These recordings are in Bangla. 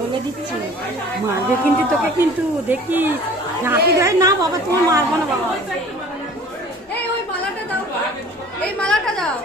বলে দিচ্ছি মারবে কিন্তু তোকে, কিন্তু দেখি নাকি দেয় না বাবা, তুমি মারবো না বাবা। এই ওই মালাটা দাও, এই মালাটা দাও।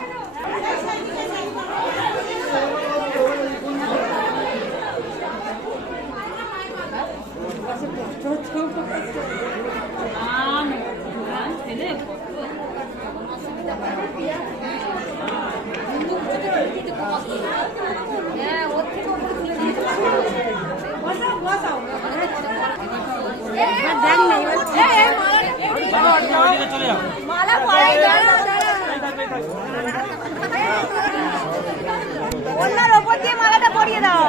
ওনার ওপর দিয়ে মালাটা পরিয়ে দাও।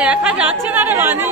দেখা যাচ্ছে না রে বানি।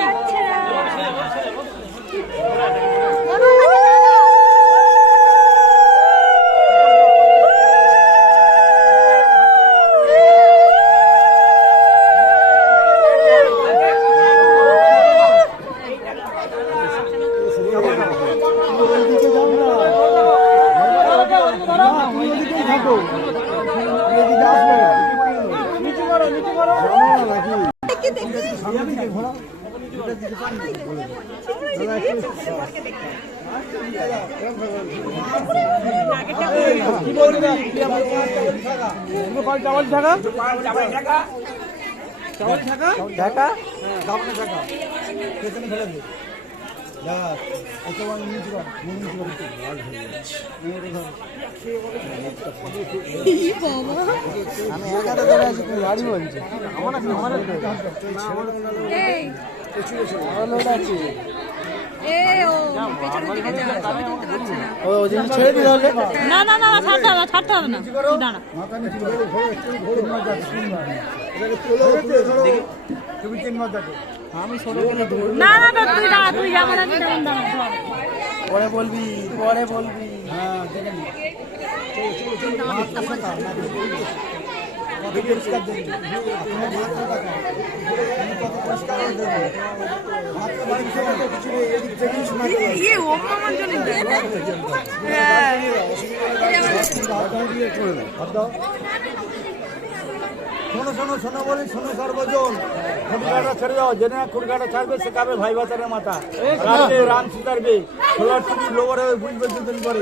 না না না ছাড়তে হবে না, দাঁড়া। না না না তুই দাঁড়া, তুই যাবে না, পরে বলবি, পরে বলবি। শোনো শোনো শোনো বলি, শোনো সর্বজন, খুনকাটা ছেড়ে যাও। জেনে খুনকাটা ছাড়বে সে খাবে ভাই ভাতারের মাথা। রাতে রাম সিতারবে সোলার টিভি লোয়ার হয়ে বুঝবে দুদিন পরে।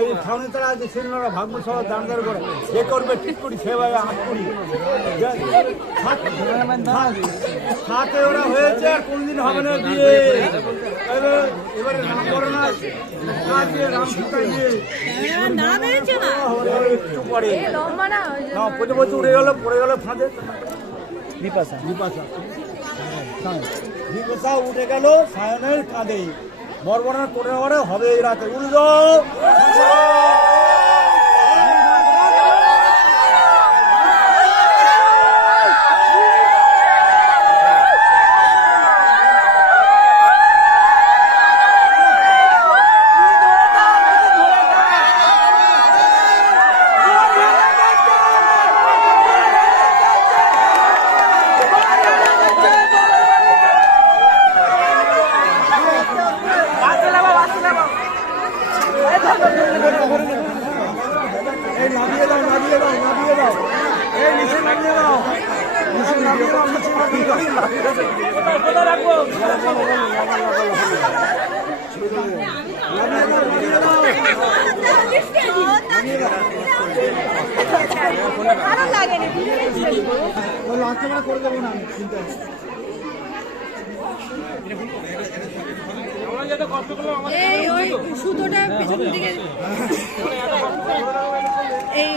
এই ছাউনি তারা আছে সিনেমারা ভাগ্য সহ দানদার করে যে করবে ঠিক করি সে ভাই হাত করি সাথে ওরা হয়েছে, আর কোনদিন হবে না বিয়ে। এবারে রাম করে না রাম সিতার বিয়ে একটু পরে প্রতি বছর উড়ে গেল, পড়ে গেল ফাঁদে। বিপাশা উঠে গেল সায়নের কাঁধে, বর্বরণ করে হবে এই রাতে। উড়ে যাও। ভালো লাগেনি করে দেবো না চিন্তা এই ওই সুতোটা পিছন দিকে এই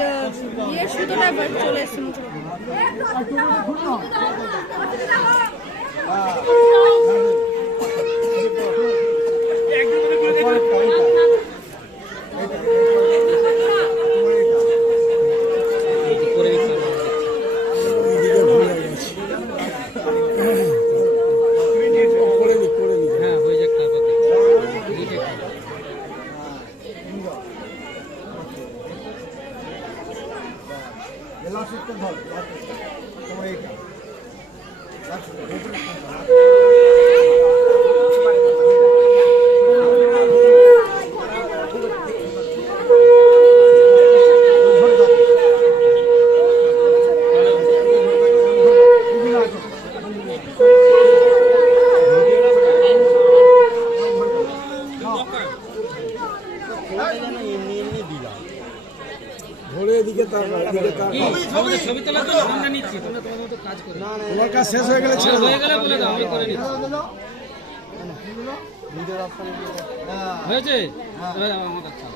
সুতোটা চলে এসছে ছবি তোলা তো আমরা নিচ্ছি, তোমরা তোমাদের মতো কাজ করো। তোমার কাজ শেষ হয়ে গেলে ছেড়ে হয়ে গেলে বলে দাও, আমি করে নিচ্ছি। হয়েছে? এবার আমার কাছে। দাও।